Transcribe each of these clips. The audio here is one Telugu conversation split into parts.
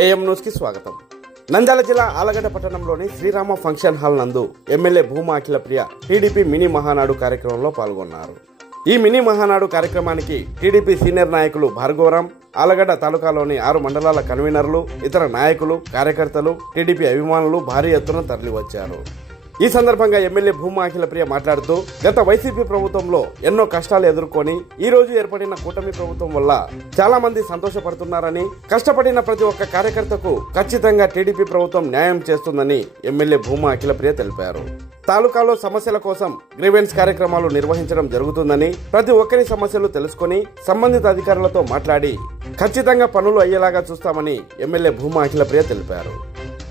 ఏఎం న్యూస్కి స్వాగతం. నంద్యాల జిల్లా ఆలగడ్డ పట్టణంలోని శ్రీరామ ఫంక్షన్ హాల్ నందు MLA Bhuma Akhilapriya TDP mini Mahanadu కార్యక్రమంలో పాల్గొన్నారు. ఈ మినీ మహానాడు కార్యక్రమానికి టీడీపీ సీనియర్ నాయకులు భార్గవరాం, ఆలగడ్డ తాలూకాలోని 6 మండలాల కన్వీనర్లు, ఇతర నాయకులు, కార్యకర్తలు, టీడీపీ అభిమానులు భారీ ఎత్తున తరలివచ్చారు. ఈ సందర్భంగా ఎమ్మెల్యే భూమా అఖిలప్రియ మాట్లాడుతూ గత వైసీపీ ప్రభుత్వంలో ఎన్నో కష్టాలు ఎదుర్కొని ఈ రోజు ఏర్పడిన కూటమి ప్రభుత్వం వల్ల చాలా మంది సంతోషపడుతున్నారని, కష్టపడిన ప్రతి ఒక్క కార్యకర్తకు ఖచ్చితంగా టీడీపీ ప్రభుత్వం న్యాయం చేస్తుందని ఎమ్మెల్యే భూమా అఖిలప్రియ తెలిపారు. తాలూకాలో సమస్యల కోసం గ్రీవెన్స్ కార్యక్రమాలు నిర్వహించడం జరుగుతుందని, ప్రతి ఒక్కరి సమస్యలు తెలుసుకుని సంబంధిత అధికారులతో మాట్లాడి ఖచ్చితంగా పనులు అయ్యేలాగా చూస్తామని ఎమ్మెల్యే భూమా అఖిలప్రియ తెలిపారు.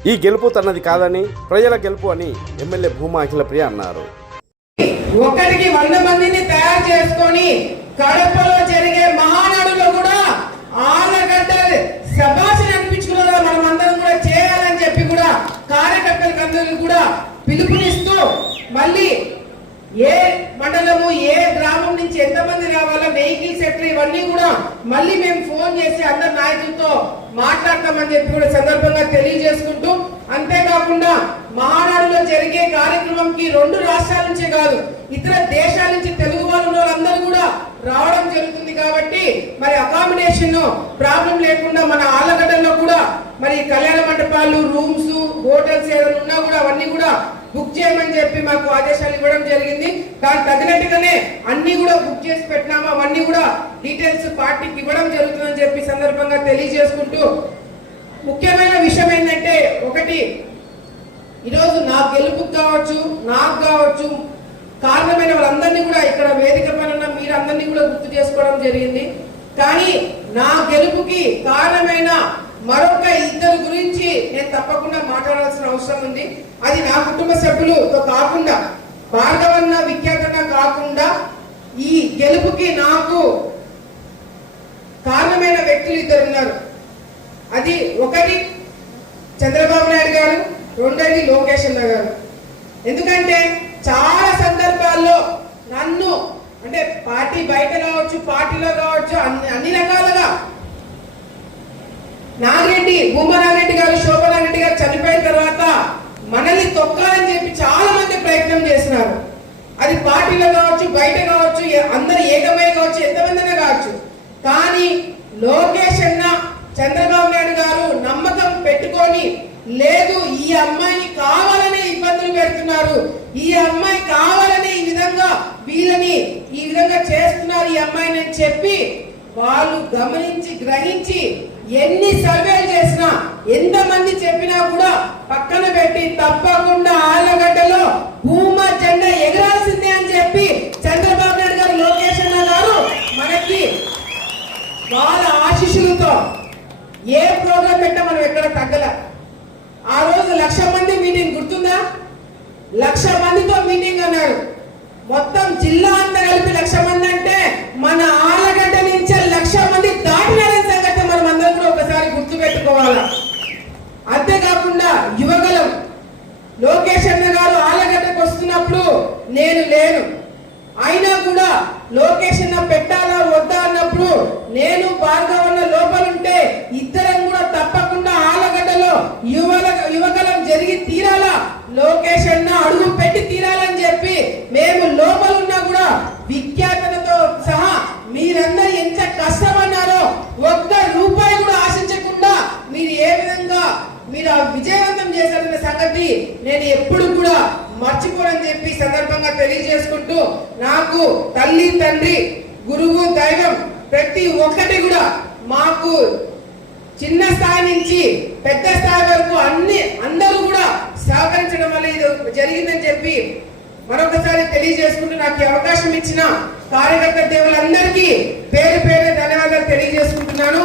ఈ గెలుపు తనది కాదని, ప్రజల గెలుపు అని ఎమ్మెల్యే భూమా అఖిలప్రియ అన్నారు. ఒకరికి 100 మందిని తయారు చేసుకొని కడపలో జరిగే మహానాడులో కూడా ఆలగడ్డ సభాషణ అనిపించుకున్నదా మనం అందరం కూడా చేయాలని చెప్పి కూడా కార్యకర్తలకు అందరికీ కూడా పిలుపునిస్తూ, మళ్ళీ ఏ మండలము ఏ గ్రామం నుంచి ఎంతమంది రావాలో వెహికల్స్ ఎట్లా ఇవన్నీ కూడా మళ్ళీ మేము ఫోన్ చేసి అందరి నాయకులతో మాట్లాడతామని చెప్పి కూడా సందర్భంగా తెలియజేసుకుంటూ, అంతేకాకుండా మహానాడులో జరిగే కార్యక్రమంకి 2 రాష్ట్రాల నుంచే కాదు ఇతర దేశాల నుంచి తెలుగు వాళ్ళందరూ కూడా రావడం జరుగుతుంది. కాబట్టి మరి అకామిడేషన్ ప్రాబ్లం లేకుండా మన ఆలగడ్డలో కూడా మరి కళ్యాణ మండపాలు, రూమ్స్, హోటల్స్ ఏదైనా ఉన్నా కూడా అవన్నీ కూడా బుక్ చేయమని చెప్పి మాకు ఆదేశాలు ఇవ్వడం జరిగింది. దానికి తగినట్టుగానే అన్ని కూడా బుక్ చేసి పెట్టినాము. అవన్నీ కూడా డీటెయిల్స్ పార్టీకి ఇవ్వడం జరుగుతుందని చెప్పి సందర్భంగా తెలియజేసుకుంటూ, ముఖ్యమైన విషయం ఏంటంటే, ఒకటి ఈరోజు నా గెలుపుకు కావచ్చు, నాకు కావచ్చు కారణమైన వాళ్ళందరినీ కూడా ఇక్కడ వేదిక పైన మీరందరినీ కూడా గుర్తు చేసుకోవడం జరిగింది. కానీ నా గెలుపుకి కారణమైన మరొక 2 గురించి నేను తప్పకుండా మాట్లాడాల్సిన అవసరం ఉంది. అది నా కుటుంబ సభ్యులతో కాకుండా, భార్గవన్న, విఖ్యాతన్న కాకుండా ఈ గెలుపుకి నాకు కారణమైన వ్యక్తులు 2 ఉన్నారు. అది ఒకటి చంద్రబాబు నాయుడు గారు, రెండోది లోకేష్ అన్న గారు. ఎందుకంటే చాలా సందర్భాల్లో నన్ను అంటే పార్టీ బయట కావచ్చు, పార్టీలో కావచ్చు, అన్ని రకాలుగా నాగిరెడ్డి, భూమా నాగిరెడ్డి గారు, శోభా నాగిరెడ్డి గారు చనిపోయిన తర్వాత మనల్ని తొక్కాలని చెప్పి చాలా మంది ప్రయత్నం చేస్తున్నారు. అది పార్టీలో కావచ్చు, బయట కావచ్చు, అందరు ఏకమై కావచ్చు, ఎంతమంది కావచ్చు. కానీ లోకేష్ అన్న, చంద్రబాబు నాయుడు గారు నమ్మకం పెట్టుకొని, లేదు ఈ అమ్మాయిని కావాలనే ఇబ్బందులు పెడుతున్నారు, ఈ అమ్మాయి కావాలని ఈ విధంగా వీళ్ళని ఈ విధంగా చేస్తున్నారు ఈ అమ్మాయిని అని చెప్పి వాళ్ళు గమనించి గ్రహించి ఎన్ని సర్వేలు చేసినా, ఎంతమంది చెప్పినా కూడా పక్కన పెట్టి తప్పకుండా ఆలగడ్డలో భూమా జెండా ఎగరాల్సిందే అని చెప్పి చంద్రబాబు నాయుడు గారు, లోకేష్ అన్న గారు మనకి వాళ్ళ ఆశీస్సులతో ఏ ప్రోగ్రాం పెట్టా మనం ఎక్కడ తగ్గల. ఆ రోజు 1,00,000 మంది మీటింగ్ గుర్తుందా? 1,00,000 మందితో మీటింగ్ అన్నారు. మొత్తం జిల్లా అంతా కలిపి 1,00,000 మంది అంటే మన ఆలగడ్డ నుంచి 1,00,000 మంది దాటినారనే సంగతి మనం అందరం కూడా ఒకసారి గుర్తు పెట్టుకోవాలా. అంతేకాకుండా యువగలం లోకేష్ అన్న గారు ఆలగడ్డకు వస్తున్నప్పుడు నేను లేను, అయినా కూడా లోకేష్ అన్న పెట్టాలా వద్దా అన్నప్పుడు నేను భార్గవన్న లోపలుంటే ఇద్దరం కూడా తప్పకుండా ఆలగడ్డలో యువగలం జరిగి తీరాలా, లోకేష్ అన్న అడుగు పెట్టి తీరాలని చెప్పి మేము లోపలున్నా కూడా విఖ్యాతలతో సహా మీరందరూ ఎంత కష్టపడినారో, ₹1 కూడా ఆశించకుండా మీరు ఏ విధంగా మీరు విజయవంతం చేశారన్న సంగతి నేను ఎప్పుడు కూడా మర్చిపోనని చెప్పి సందర్భంగా తెలియజేసుకుంటూ, నాకు తల్లి, తండ్రి, గురువు, దైవం ప్రతి ఒక్కటి కూడా మాకు చిన్న స్థాయి నుంచి పెద్ద స్థాయి వరకు అందరూ కూడా సహకరించడం వల్ల ఇది జరిగిందని చెప్పి మరొకసారి తెలియజేసుకుంటూ, నాకు ఈ అవకాశం ఇచ్చిన కార్యకర్త దేవులందరికీ పేరు పేరు ధన్యవాదాలు తెలియజేసుకుంటున్నాను.